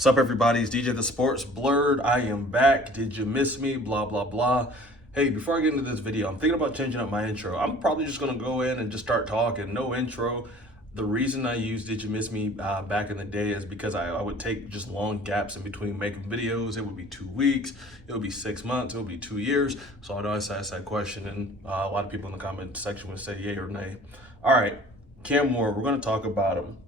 What's up, everybody? It's DJ the Sports Blurred. I am back. Did you miss me? Blah, blah, blah. Hey, before I get into this video, I'm thinking about changing up my intro. I'm probably just going to go in and just start talking. No intro. The reason I used Did You Miss Me back in the day is because I would take just long gaps in between making videos. It would be 2 weeks. It would be 6 months. It would be 2 years. So I know I asked that question, and a lot of people in the comment section would say yay or nay. All right, Cam Ward, we're going to talk about him.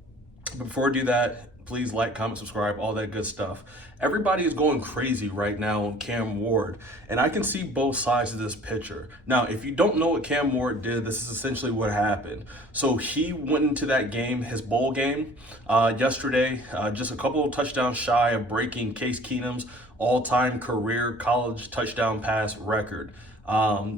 But before I do that, please like, comment, subscribe, all that good stuff. Everybody is going crazy right now on Cam Ward, and I can see both sides of this picture. Now, if you don't know what Cam Ward did, this is essentially what happened. So he went into that game, his bowl game, yesterday, just a couple of touchdowns shy of breaking Case Keenum's all-time career college touchdown pass record.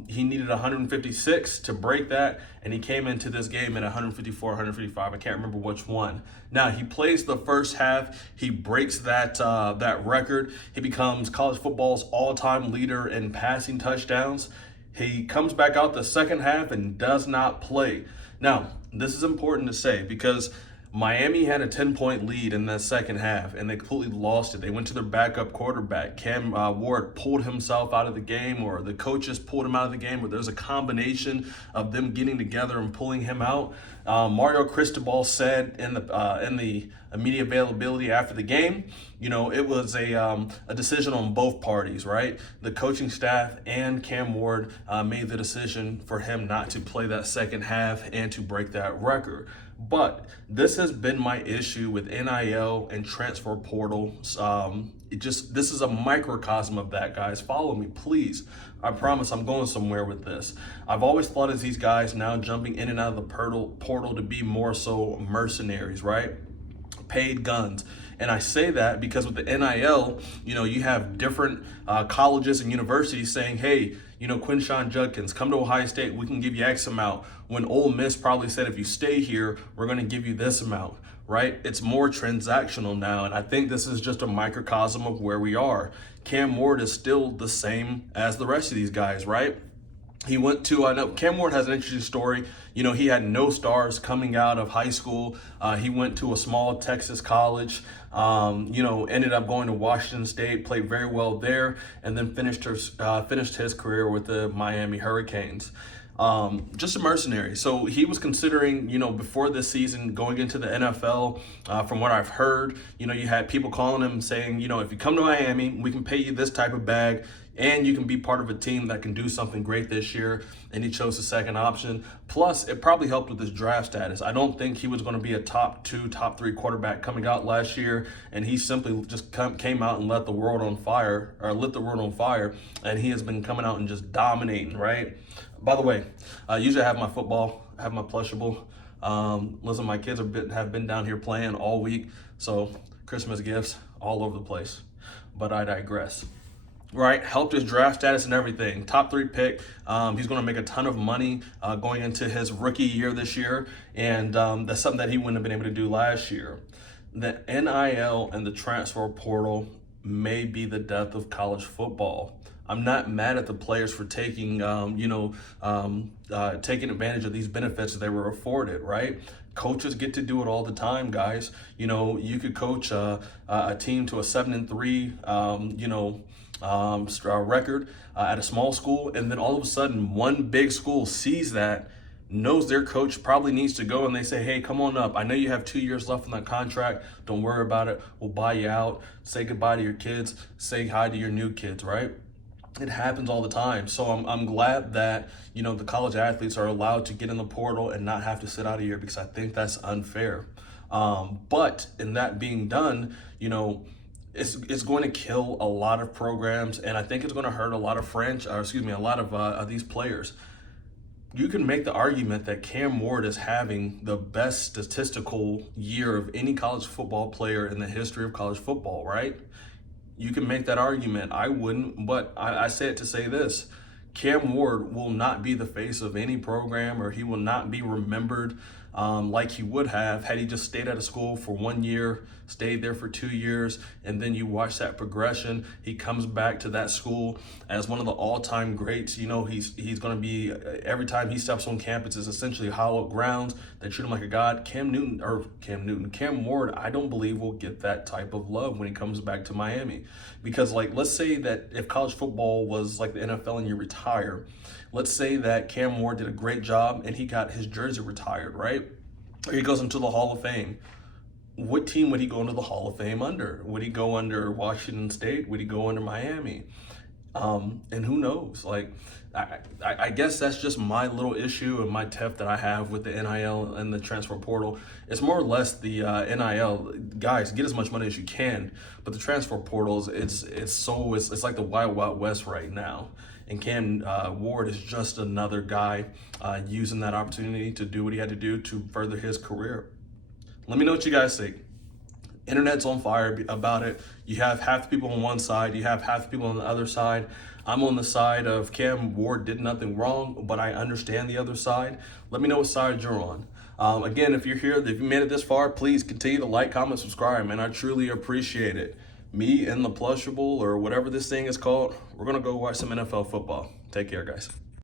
He needed 156 to break that, and he came into this game at 154, 155. I can't remember which one. Now, he plays the first half. He breaks that record. He becomes college football's all-time leader in passing touchdowns. He comes back out the second half and does not play. Now, this is important to say because Miami had a 10-point lead in that second half, and they completely lost it. They went to their backup quarterback. Cam Ward pulled himself out of the game, or the coaches pulled him out of the game, or there's a combination of them getting together and pulling him out. Mario Cristobal said in the media availability after the game, you know, it was a decision on both parties, right? The coaching staff and Cam Ward made the decision for him not to play that second half and to break that record. But this has been my issue with NIL and transfer portal. This is a microcosm of that, guys. Follow me, please. I promise I'm going somewhere with this. I've always thought of these guys now jumping in and out of the portal to be more so mercenaries, right? Paid guns. And I say that because with the NIL, you know, you have different colleges and universities saying, hey, you know, Quinshon Judkins, come to Ohio State, we can give you X amount. When Ole Miss probably said, if you stay here, we're going to give you this amount, right? It's more transactional now. And I think this is just a microcosm of where we are. Cam Ward is still the same as the rest of these guys, right? He went to, I know Cam Ward has an interesting story. You know, he had no stars coming out of high school. He went to a small Texas college, you know, ended up going to Washington State, played very well there, and then finished his career with the Miami Hurricanes. Just a mercenary. So he was considering, you know, before this season going into the NFL, from what I've heard, you know, you had people calling him saying, you know, if you come to Miami, we can pay you this type of bag and you can be part of a team that can do something great this year. And he chose the second option. Plus, it probably helped with his draft status. I don't think he was going to be a top 2, top 3 quarterback coming out last year. And he simply just came out and lit the world on fire. And he has been coming out and just dominating, right? By the way, usually I have my football, I have my plushable. Listen, my kids have been down here playing all week. So Christmas gifts all over the place. But I digress. Right, helped his draft status and everything. Top 3 pick. He's going to make a ton of money going into his rookie year this year, and that's something that he wouldn't have been able to do last year. The NIL and the transfer portal may be the death of college football. I'm not mad at the players for taking, taking advantage of these benefits that they were afforded, right? Coaches get to do it all the time, guys. You know, you could coach a team to a 7-3, record at a small school, and then all of a sudden one big school sees that, knows their coach probably needs to go, and they say, hey, come on up. I know you have 2 years left on that contract. Don't worry about it. We'll buy you out. Say goodbye to your kids. Say hi to your new kids, right? It happens all the time. So I'm glad that, you know, the college athletes are allowed to get in the portal and not have to sit out a year, because I think that's unfair. But in that being done, you know, it's going to kill a lot of programs, and I think it's going to hurt a lot of a lot of these players. You can make the argument that Cam Ward is having the best statistical year of any college football player in the history of college football, right? You can make that argument. I wouldn't, but I say it to say this. Cam Ward will not be the face of any program, or he will not be remembered like he would have had he just stayed out of school for 1 year, stayed there for 2 years, and then you watch that progression. He comes back to that school as one of the all-time greats. You know, he's going to be, every time he steps on campus is essentially hallowed grounds. They treat him like a god. Cam Ward, I don't believe will get that type of love when he comes back to Miami. Because, like, let's say that if college football was like the NFL and you retire, let's say that Cam Ward did a great job and he got his jersey retired, right? Or he goes into the Hall of Fame. What team would he go into the Hall of Fame under? Would he go under Washington State? Would he go under Miami? And who knows? Like, I guess that's just my little issue and my tiff that I have with the NIL and the transfer portal. It's more or less the NIL. Guys, get as much money as you can, but the transfer portals, it's like the wild, wild west right now. And Cam Ward is just another guy using that opportunity to do what he had to do to further his career. Let me know what you guys think. Internet's on fire about it. You have half the people on one side, you have half the people on the other side. I'm on the side of Cam Ward did nothing wrong, but I understand the other side. Let me know what side you're on. Again, if you're here, if you made it this far, please continue to like, comment, subscribe, man. I truly appreciate it. Me and the Plushable, or whatever this thing is called, we're going to go watch some NFL football. Take care, guys.